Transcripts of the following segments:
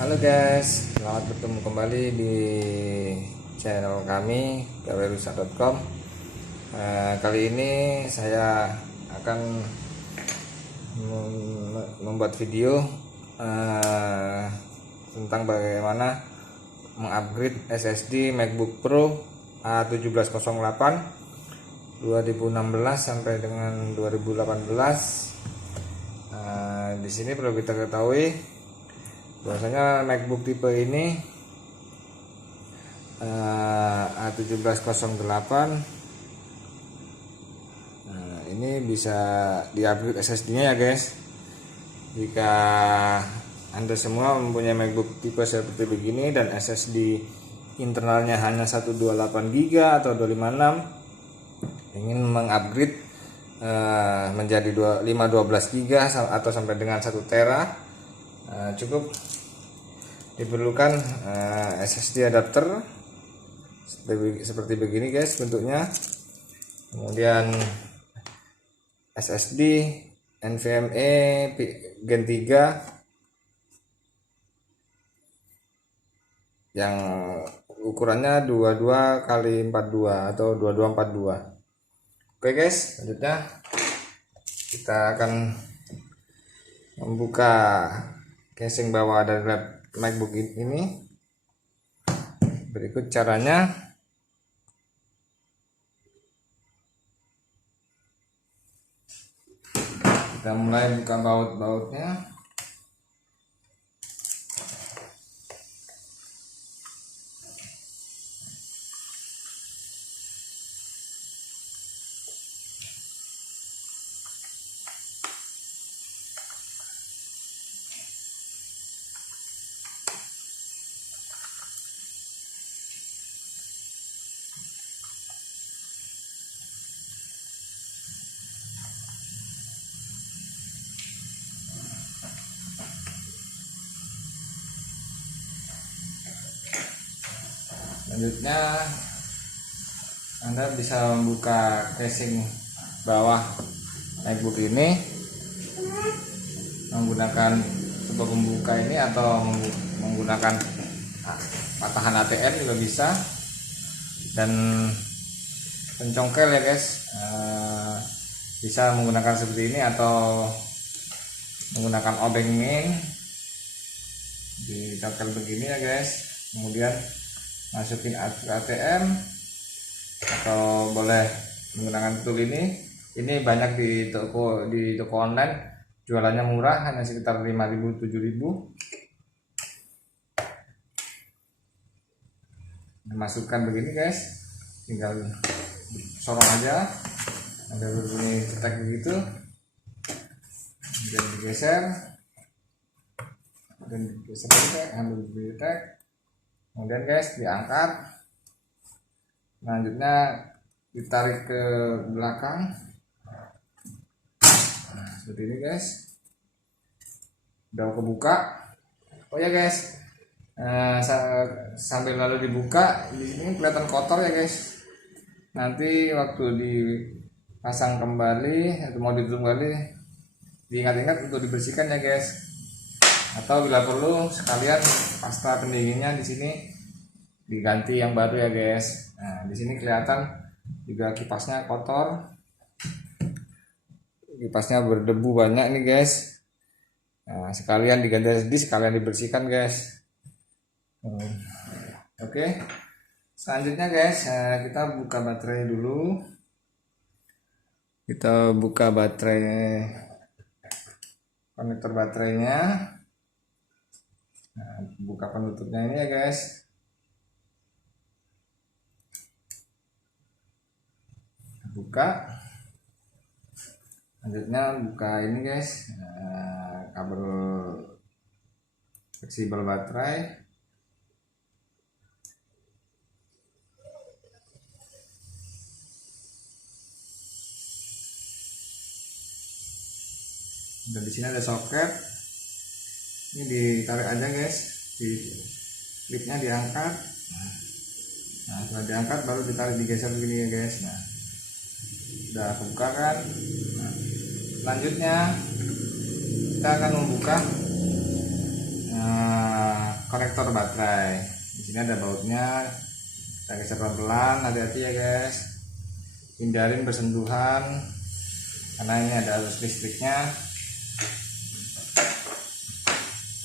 Halo guys, selamat bertemu kembali di channel kami gawerusak.com. Kali ini saya akan membuat video tentang bagaimana mengupgrade SSD MacBook Pro A1708 2016 sampai dengan 2018. Di sini perlu kita ketahui bahwasanya MacBook tipe ini A1708 ini bisa di-upgrade SSD-nya ya guys. Jika Anda semua mempunyai MacBook tipe seperti begini dan SSD internalnya hanya 128 GB atau 256, ingin mengupgrade menjadi 512 GB atau sampai dengan 1 tera, cukup diperlukan SSD adapter seperti begini guys bentuknya. Kemudian SSD NVMe Gen 3 yang ukurannya 22 x 42 atau 2242. Oke guys, selanjutnya kita akan membuka casing bawah dari MacBook ini. Berikut caranya. Kita mulai buka baut-bautnya. Selanjutnya Anda bisa membuka casing bawah MacBook ini menggunakan sebuah pembuka ini atau menggunakan patahan ATM juga bisa, dan pencongkel ya guys. Bisa menggunakan seperti ini atau menggunakan obeng min, dicongkel begini ya guys. Kemudian masukin ATM atau boleh menggunakan tool ini. Ini banyak di toko online, jualannya murah, hanya sekitar 5.000 7.000. Masukkan begini guys, tinggal sorong aja, ada berbunyi cetak begitu, dan digeser ambil cetak. Kemudian guys diangkat, selanjutnya ditarik ke belakang, seperti ini guys. Udah kebuka. Oh ya guys, sambil lalu dibuka, di sini kelihatan kotor ya guys. Nanti waktu dipasang kembali atau mau ditutup kembali, diingat-ingat untuk dibersihkan ya guys. Atau bila perlu sekalian pasta pendinginnya di sini diganti yang baru ya guys. Nah, di sini kelihatan juga kipasnya kotor. Kipasnya berdebu banyak nih guys. Nah, sekalian diganti SSD, sekalian dibersihkan guys. Oke. Selanjutnya guys, kita buka baterai dulu. Kita buka baterai, konektor baterainya. Nah, buka penutupnya ini ya guys. Buka. Selanjutnya buka ini guys, kabel fleksibel baterai. Dan di sini ada soket. Ini ditarik aja guys, klipnya diangkat. Nah, setelah diangkat baru ditarik, digeser begini ya guys. Nah, udah kebuka kan. Nah, selanjutnya kita akan membuka konektor baterai. Di sini ada bautnya, kita geser pelan-pelan, hati-hati ya guys, hindarin bersentuhan karena ini ada arus listriknya.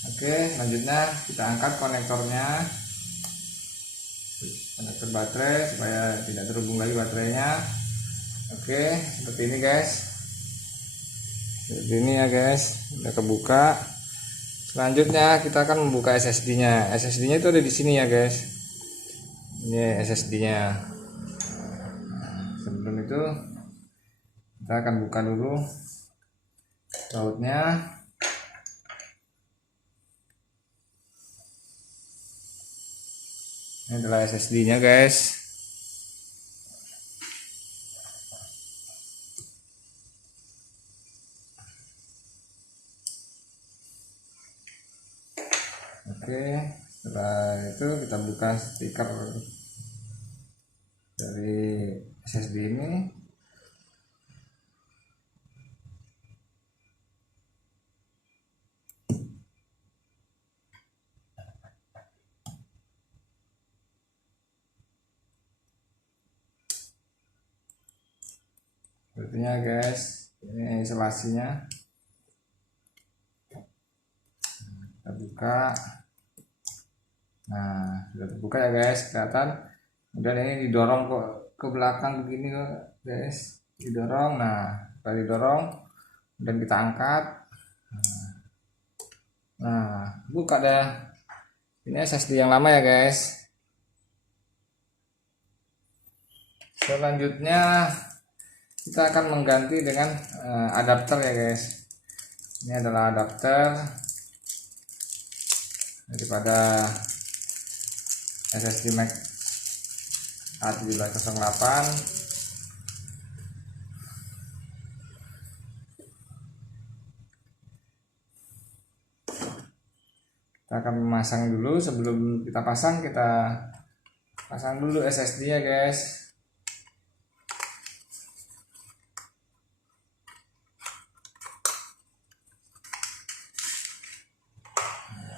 Oke, selanjutnya kita angkat konektor baterai supaya tidak terhubung lagi baterainya. Oke, seperti ini guys, seperti ini ya guys, udah kebuka. Selanjutnya kita akan membuka SSD-nya. SSD-nya itu ada di sini ya guys. Ini SSD-nya. Sebelum itu kita akan buka dulu bautnya. Ini adalah SSD-nya guys. Oke, setelah itu kita buka stiker dari SSD ini. Sepertinya guys, ini isolasinya. Kita buka. Nah, sudah terbuka ya guys, kelihatan. Kemudian ini didorong ke belakang begini guys, didorong. Nah, setelah didorong dan kita angkat. Nah, buka deh. Ini SSD yang lama ya guys. Selanjutnya kita akan mengganti dengan adapter ya guys. Ini adalah adapter daripada SSD Max A1708. Kita akan memasang dulu. Sebelum kita pasang dulu SSD ya guys.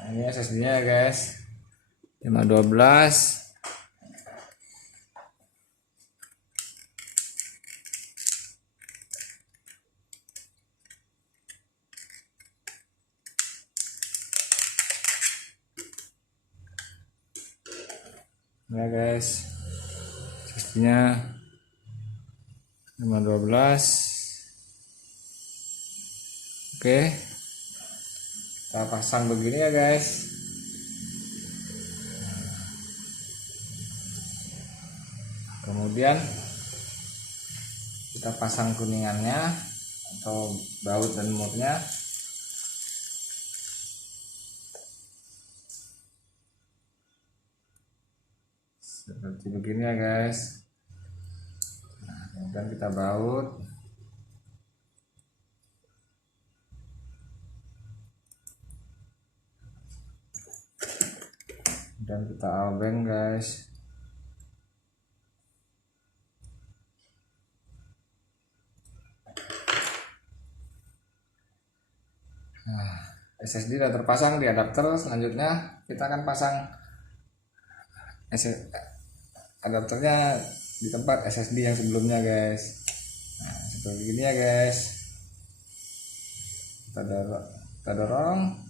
Ini SSD-nya ya guys, 512. Ya guys, SSD-nya 512. Oke, kita pasang begini ya guys. Kemudian kita pasang kuningannya atau baut dan mutnya. Seperti begini ya guys. Nah, kemudian kita baut. Dan kita albeng guys. Nah, SSD sudah terpasang di adapter. Selanjutnya kita akan pasang adapternya di tempat SSD yang sebelumnya guys. Nah, seperti ini ya guys. Kita dorong.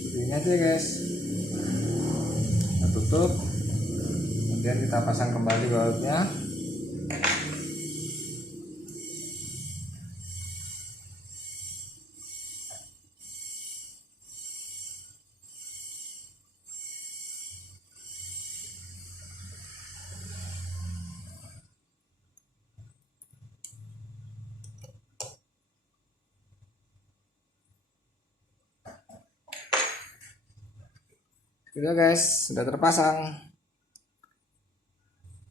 Seperti ini aja guys. Kita tutup. Kemudian kita pasang kembali bautnya. Sudah guys, sudah terpasang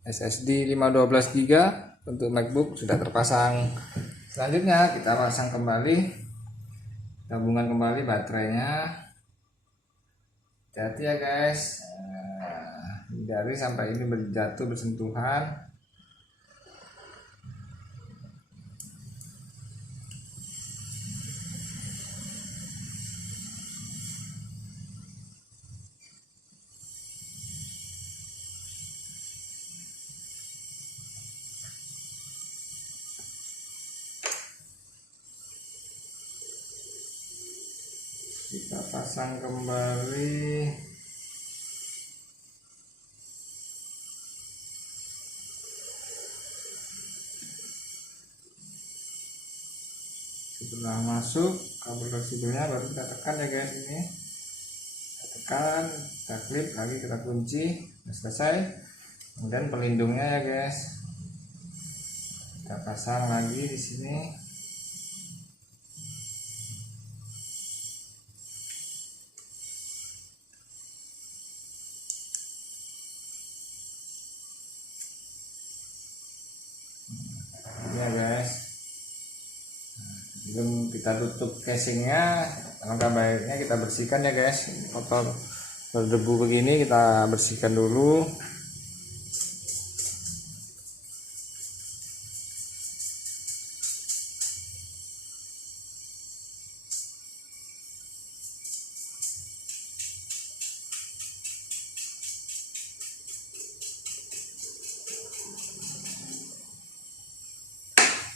SSD 512 GB untuk MacBook sudah terpasang. Selanjutnya kita pasang kembali, gabungan kembali baterainya. Hati-hati ya guys, hindari sampai ini berjatuh bersentuhan. kita pasang kembali. Setelah masuk kabel fleksibelnya baru kita tekan ya guys, ini kita tekan, kita klip lagi, kita kunci, sudah selesai. Kemudian pelindungnya ya guys, kita pasang lagi di sini. Ini ya guys. Sebelum kita tutup casingnya, alangkah baiknya kita bersihkan ya guys. Kotor berdebu begini kita bersihkan dulu.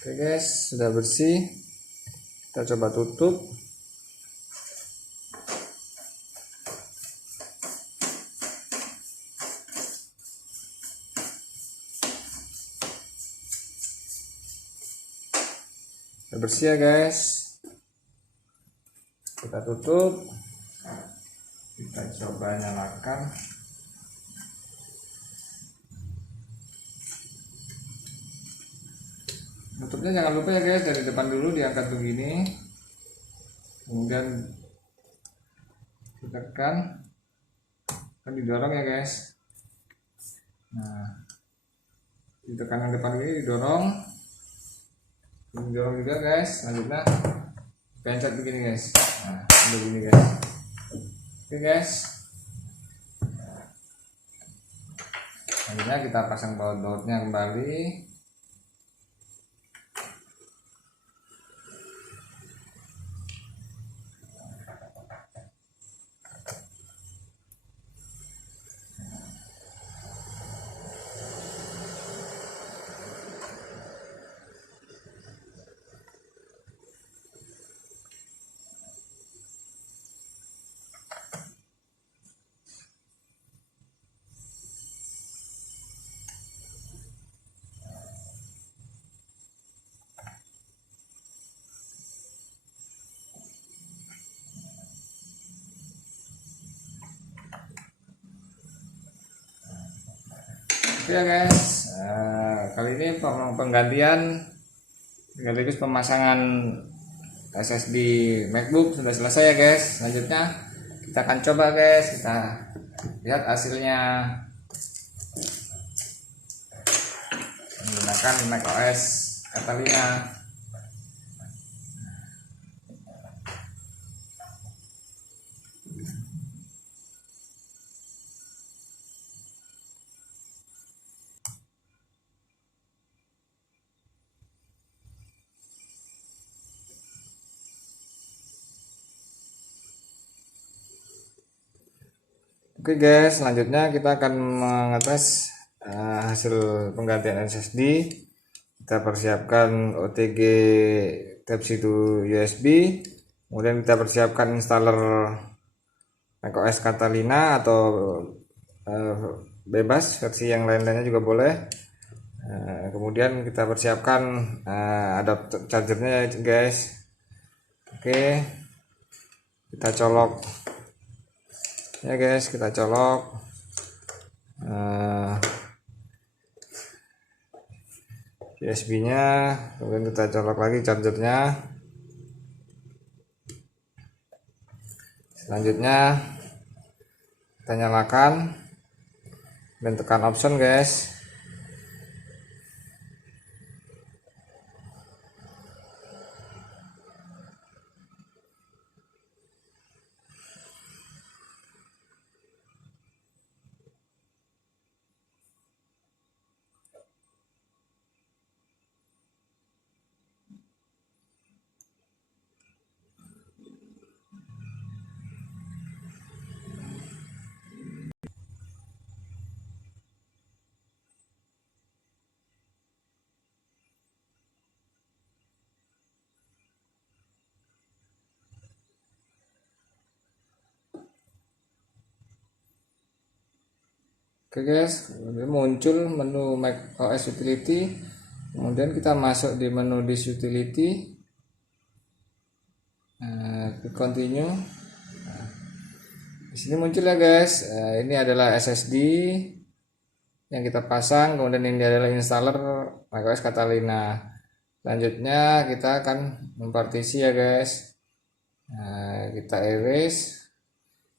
Oke guys, sudah bersih. Kita coba tutup. Sudah bersih ya guys. Kita tutup. Kita coba nyalakan. Tutupnya jangan lupa ya guys, dari depan dulu diangkat begini, kemudian ditekan, kan didorong ya guys. Nah, ditekan yang depan ini, didorong juga guys. Selanjutnya pencet begini guys. Nah, begini guys. Oke guys. Selanjutnya kita pasang baut-bautnya kembali. Oke ya guys, kali ini penggantian sekaligus pemasangan SSD MacBook sudah selesai ya guys. Selanjutnya kita akan coba guys, kita lihat hasilnya menggunakan macOS Catalina. Oke guys, selanjutnya kita akan mengetes hasil penggantian SSD. Kita persiapkan OTG Type-C to USB, kemudian kita persiapkan installer macOS Catalina atau bebas, versi yang lain-lainnya juga boleh. Kemudian kita persiapkan adapter chargernya guys. Oke, kita colok ya guys, kita colok USB nya, kemudian kita colok lagi chargernya. Selanjutnya kita nyalakan dan tekan option guys. Oke guys, kemudian muncul menu macOS Utility. Kemudian kita masuk di menu This Utility. Klik continue. Di sini muncul ya guys. Ini adalah SSD yang kita pasang. Kemudian ini adalah installer macOS Catalina. Selanjutnya kita akan mempartisi ya guys. Kita erase,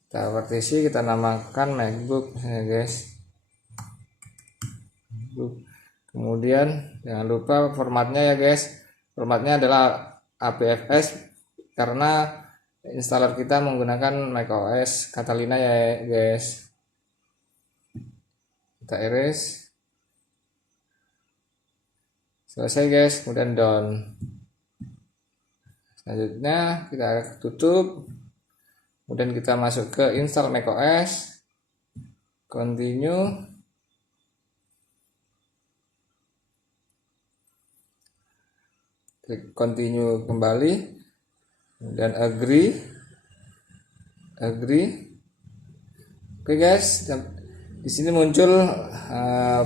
kita partisi, kita namakan MacBook ya guys. Kemudian jangan lupa formatnya ya guys. Formatnya adalah APFS karena installer kita menggunakan macOS Catalina ya guys. Kita erase. Selesai guys, kemudian down. Selanjutnya kita tutup. Kemudian kita masuk ke install macOS. Continue. Klik continue kembali, kemudian agree. Oke guys, di sini muncul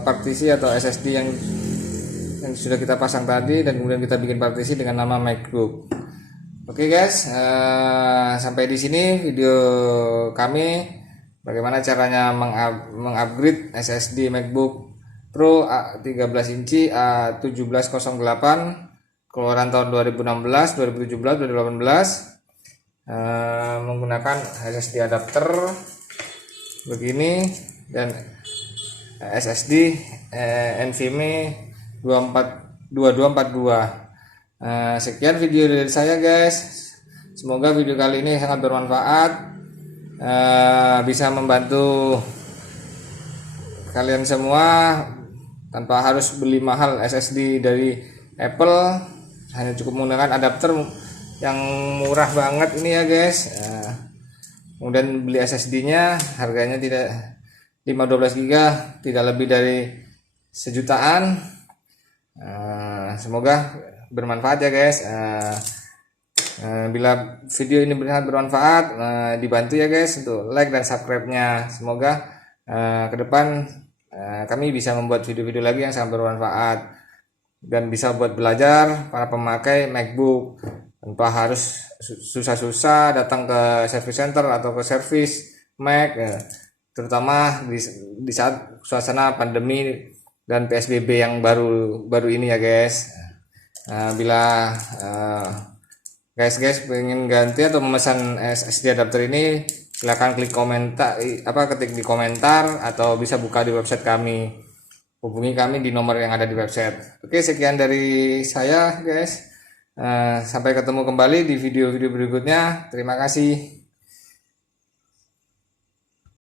partisi atau SSD yang sudah kita pasang tadi, dan kemudian kita bikin partisi dengan nama MacBook. Oke guys, sampai di sini video kami bagaimana caranya mengupgrade SSD MacBook Pro 13 inci A1708 keluaran tahun 2016, 2017, 2018 menggunakan SSD adapter begini dan SSD NVMe 2242. Sekian video dari saya guys. Semoga video kali ini sangat bermanfaat, bisa membantu kalian semua tanpa harus beli mahal SSD dari Apple. Hanya cukup menggunakan adapter yang murah banget ini ya guys. Kemudian beli SSD-nya harganya tidak 512 GB, tidak lebih dari sejutaan. Semoga bermanfaat ya guys. Bila video ini sangat bermanfaat, dibantu ya guys untuk like dan subscribe-nya. Semoga ke depan kami bisa membuat video-video lagi yang sangat bermanfaat dan bisa buat belajar para pemakai MacBook tanpa harus susah-susah datang ke service center atau ke service Mac, terutama di saat suasana pandemi dan PSBB yang baru ini ya guys. Bila guys pengen ganti atau memesan SSD adapter ini, silahkan klik komentar, ketik di komentar, atau bisa buka di website kami. Hubungi kami di nomor yang ada di website. Oke, sekian dari saya guys. Sampai ketemu kembali di video-video berikutnya. Terima kasih.